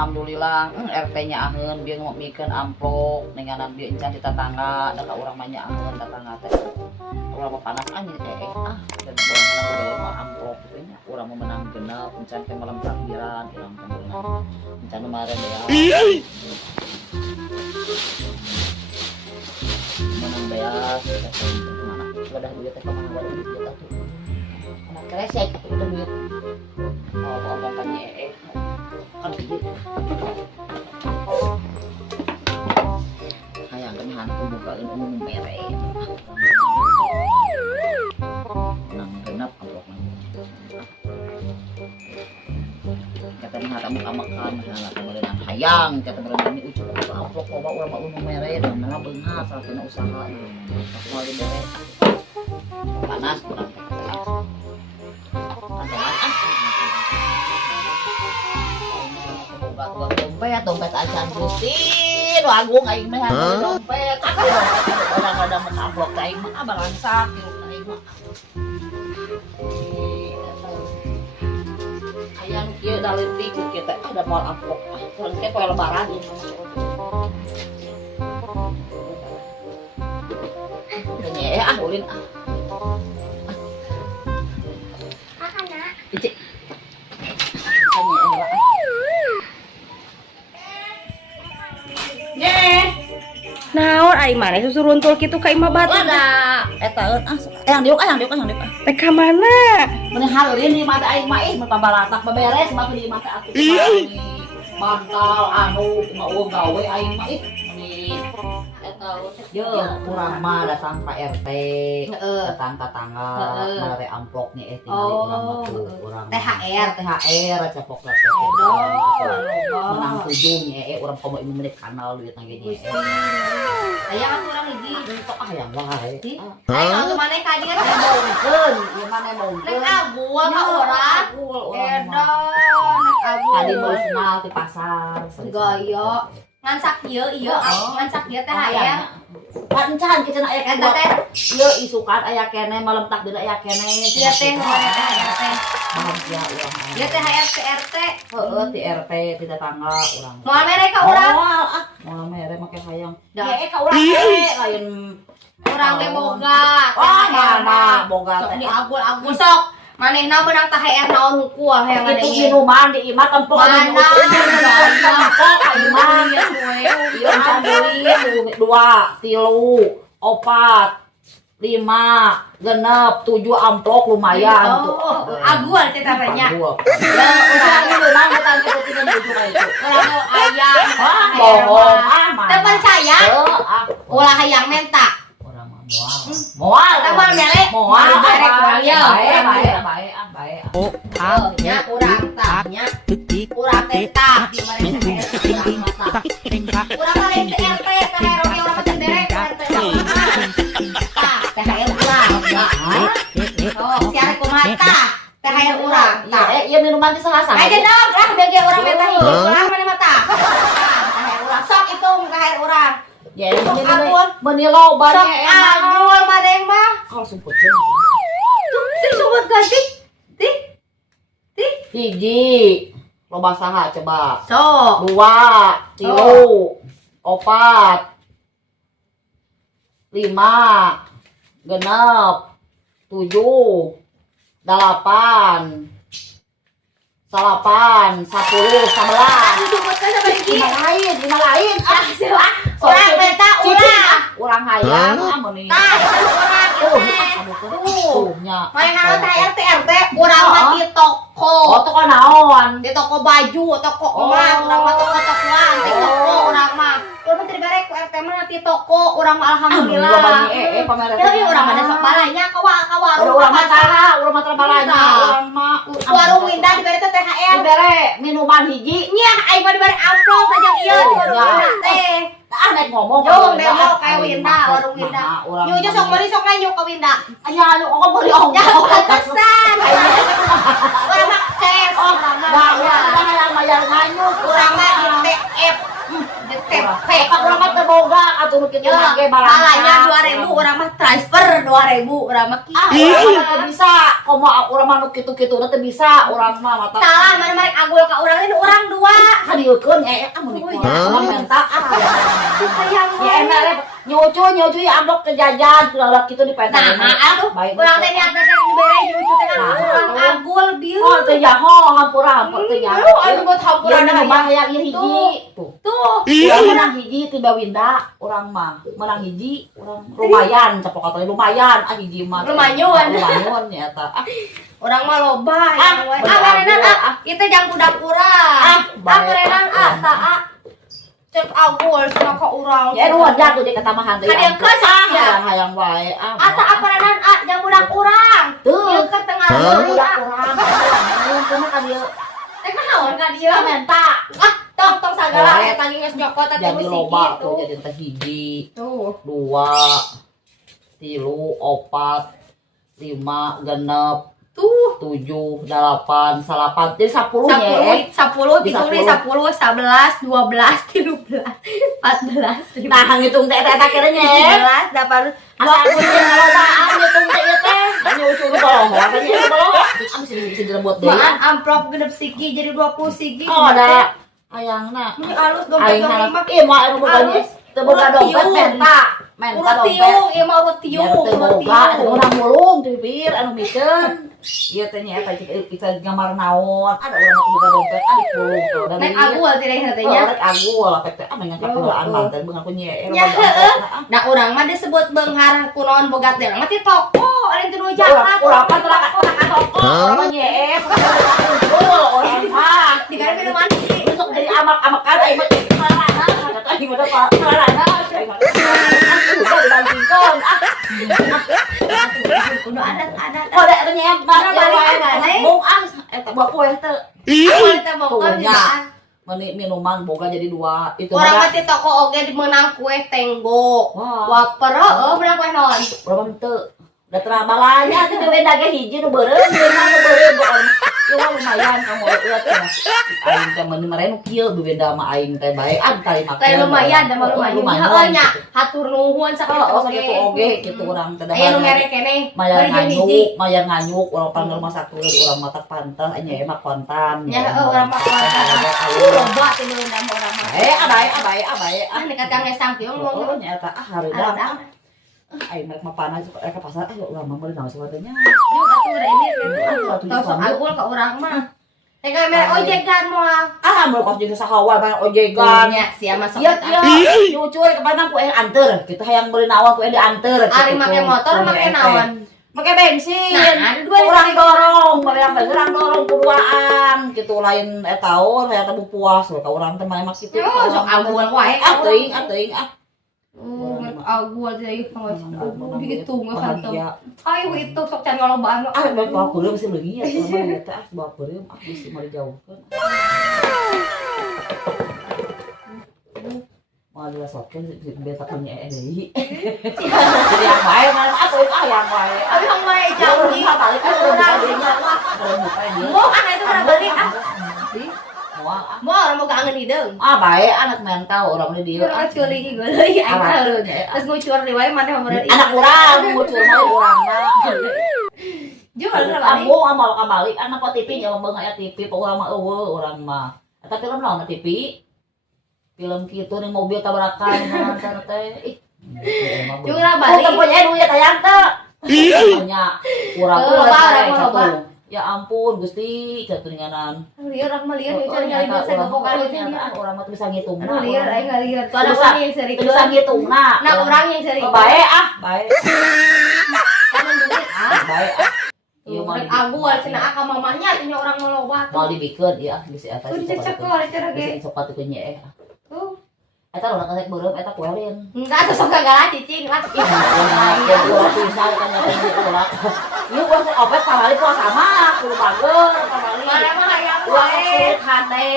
Alhamdulillah RT-nya aheun bieu ngomikeun amplop nenganan bieu encan di tetangga da ka urang mah nya aheun tetangga teh. Urang mah panas anjing teh dan urang kana budaya mah amplop kitu nya. Urang mah menang genep encan teh malam takbiran urang teh beunang. Encan kemarin ya. Menang beas teh kemana? Wadah duit teh kemana wadah duit teh tuh. Anak kresek udah duit. Ngomong kan kan gitu. Hayang kan hantu bukain umum mere. Nang genap amplop mah. Kata mah kamu kamakan halah kemudian hayang kata berenang ini ucap amplop loba urang mah umum mere dan mana beunghas salatuna usaha. Mau di mere. Panas kurang teh. Dompet acan rutin agung aing mah dompet kadang-kadang mah amplop aing mah balangsak hirup aing mah aya nu kieu dalem di ku kieu teh ada moal amplop urang teh poe lebaran ini ulin Icik. Naon ai maneh susuruntul kitu ka imah batu. Ada eta yang diuk. Teh ka mana? Mun haleureun di mata aing mah mun pabaratak beberes mah di mata atuh bantal anu mau gawe aing mah ini eta urang mah datang Pak RT datang tetangga mere amplopnya tinggal urang mah tuh urang THR cepok teh menang 7 nya urang komo ieu menit kanal duit nang ge aya urang hiji sok hayang wae ayo atuh maneh ka dieu mungkin ieu maneh mungkin nek agul ka urang edan tadi original di pasar gaya ngan sak ieu ngan sak ieu teh aya pancan kita aya eta teh ieu isukan aya kene malam takdir aya kene ieu teh aya teh bahagia urang ieu teh RT heeh di RT di tetangga urang moal mere ka urang moal mere make hayang da ka urang lain urang ge boga mana boga sok di agul sok manehna meunang THR naon hukul hayang itu minuman di imah tempo mana ieu can deui 2 3 4 5 6 7 amplop lumayan tuh agul teh katanya urang minuman kita gitu itu urang aya bohong teu percaya ulah hayang menta moal tambah mele moal barek urang ye bae nya urang tanya urang teh tah di mare urang lain teh RT teh rodi urang teh derek RT tah teh urang oh siare kumata teh urang tah ieu minuman teh saha aja dong bege urang meta hiji urang mana mata teh urang sok hitung teh urang ya menilo sok agul madeng mah kalau sumput sing sumput ganti hiji loba saha coba sok 2 3 4 5 genep 7 8 salapan 10 11 sumput kan sampai iki lima lain urang meta urang hayang meuni tah urang mana teh RT urang mah di toko toko naon di toko baju toko emas urang mah toko-tokoan di toko urang mah urang teh barek ku RT mah di toko urang mah alhamdulillah tapi urang mah sok balanya ka warung urang mah balanya urang mah warung Winda dibere teh THR dibere minuman hiji nya aing mah dibere amplop aja ieu teh naik ngomong yo demo kayak Winda warung Winda yo aja sok beli sok nanya ke Winda aya anu kok beli ongkos ya pantesan urang mah cash urang mah bayar nganyuk urang mah di TF di TP urang mah teu boga atuh kitu ge balanya 2000 urang mah transfer 2000 urang mah kieu bisa komo urang mah nu kitu-kitu teh bisa urang mah mata salah mana marek agul ka urang ini urang dua dieukeun mun dikuat mentak Hayang ya enak nyucu ya amplop ke jajan lalak kitu di peta aduh urang teh nyata teh dibere nyucu teh kan urang agul bieu oh teh nyaho hampura teh nyaho aduh buat hampura da mah hayang ieu hiji tuh urang menang hiji ti Bawinda urang mah menang hiji urang lumayan cepok katanya lumayan hiji mah lumayan nyata orang mah loba yang we merenan kita jang budak urang merenan tak cek agul cenah ka urang ya ruan ya tuh di ketamahan teh kadang keus ya hayang wae ata merenan jang budak urang ieu ke tengah budak urang cenah ka dieu teh naon ka dieu menta tong sagala eta geus nyokot teh jadi musik loba gitu tuh jadi teh hiji tuh 2 3 4 5 6 tuh 7 8 9 jadi 10 nya 10 ditulis 10 11 12 13 14 nah ngitung teh eta kira nya 15 dapat asa ngalobaan ngitung teh ieu teh nyucu nu balong katanya balong bisa direbut deui bahan amplop genep sigi jadi 20 sigi oh ada ayangna ini alus dompet lima ieu mah anu boga teu boga dompet menta urut dompet tiung ieu mah urut tiung urang mulung di bibir anu mikeun ieu teh nya eta kita gambar naon ada urang boga dompet adi pulung tuh dan nek agul teh teh rek agul teh amengan kapulaan manten beungan ku nyer nya heueuh da urang mah disebut beunghar kunaon boga teh mah ti toko ari teu jahat urang mah teu ka toko urang nyer orang mah digana minuman besok jadi amak-amakan aing mah marana kata aing mah dapat marana udah dibantingkeun kudu adat oh da nya mung eta bawa poe teh kita bongkar minuman boga jadi 2 itu orang mah ti toko oge dimenang kue tenggo waper menang kue naon urang teu da teu balanya teh beda ge hiji nu beureum nu beureum lumayan kamu lihat ya aing teh meuni mare nu kieu beda mah aing teh bae tali makan teh lumayan da lumayan heueuh nya hatur nuhun sakitu oge kitu urang teh da aya nu mere keneh mayar nganyuk urang panggil mah sakuleut urang mata pantes nya mah kontan nya heueuh urang mah kontan loba teh nu urang mah abae nekat kang gesang tiung ngomong nya eta hareudang aing mah panas ka pasar urang mah meuli naon sawadenya yuk atuh ini tos agul ka urang mah teh ka mere ojegan moal mau kos jeung sahawa banyak ojegan nya sia mah sok lucu we kepanang ku anter kita hayang meuli naon ku dianter ari make motor make naon make bensin urang urang dorong kuduaan kitu lain eta saya teh puas ka urang teh mah kitu sok agul wae teuing agul teh pangas gitu ngekantung ayo itu sok can ngalobaan bawa kureum mesti leungit mah eta bawa kureum mesti mah dijauhkeun mau dirasakeun beta punya deui yang wae mah yang wae jauh nih balik urang dinya mah mau anak itu pernah beli mau orang mau kangen hideung bae anak mental orang di dieu urang culik geuleuy aing hareuh geus ngucur di wae maneh meureun anak urang ngucur mah urang mah jual berapa ambo amal kabalik anak kok TV nya beung aya TV pok urang mah eueuh urang mah eta film naon TV film kitu nih mobil tabrakan sana teh jual balik teu punya duit hayang teh punya urang loba ya ampun Gusti jatuh ninganan lieur urang mah lieur nyari duit saya boga duit urang mah teu bisa ngitungna lieur aing lieur soalna urang yang seri bisa ngitungna nah urang yang seri bae bae kangen duit bae ieu mah agul cenah ka mamahnya nya urang mah loba mau dibikeun ya bisa eta cecek kali cara ge bisa sopat itu nya tuh eta urang kasek beureum eta kuelin enggak sok segala cicing lah ya urang pisan kan urang ieu urang opet pamali puas sama kudu bager pamali mana mah hayang wae hate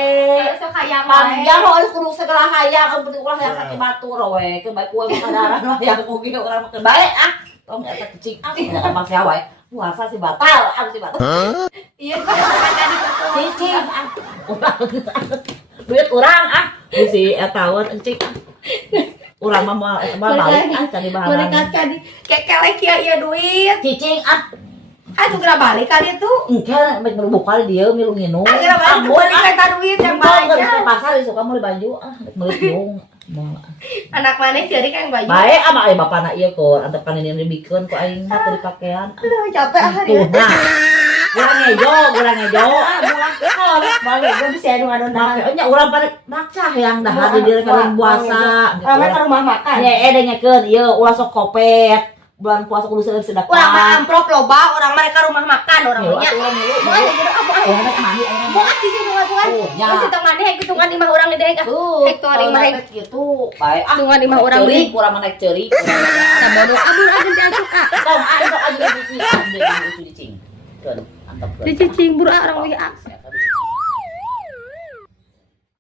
sok hayang panjang euy kudu segala hayang penting urang hayang sakit batur we ke bae kue makanan hayang mugi urang makan bae tong eta cicing jangan make wae puasa si batal si batal iya kan cicing duit urang si eta wan encik urang mah balik cari bahan mereka kan kekelek ya duit cicing Aduh kena balik kali itu. Enggak, bukan dia milu nginum. Kena balik balik kita duit yang Enggak banyak. ke pasar suka mau baju meuli piung. Anak mana cari kan baju. Bae ama aya bapana ieu ko antep panenin dibikeun ku aing mah teu dipakean. Aduh capek hari. Tuh nah. Urang ngejo. Balik gue bisa anu Make nya urang pada maksa yang dahar di dieu kalian puasa. Rame ke rumah makan. Nya dengekeun ieu ulah sok kopet. Bulan puasa kudu seueur sedekah. Urang mah amplop loba, urang mereka rumah makan orang nya. Mau aja gitu apa? Oh, anak mandi ayeuna. Mau ati sih tungan-tungan. Mau si tong mandi hitungan 5 urang di deui. Tuh, tuh ari mah gitu. Bae hitungan 5 urang deui deui. kurang menaik ceurik. Bodoh abur agen diacuk ah. Tong aing sok aja di cicing. Antep. Cicing buru orang lagi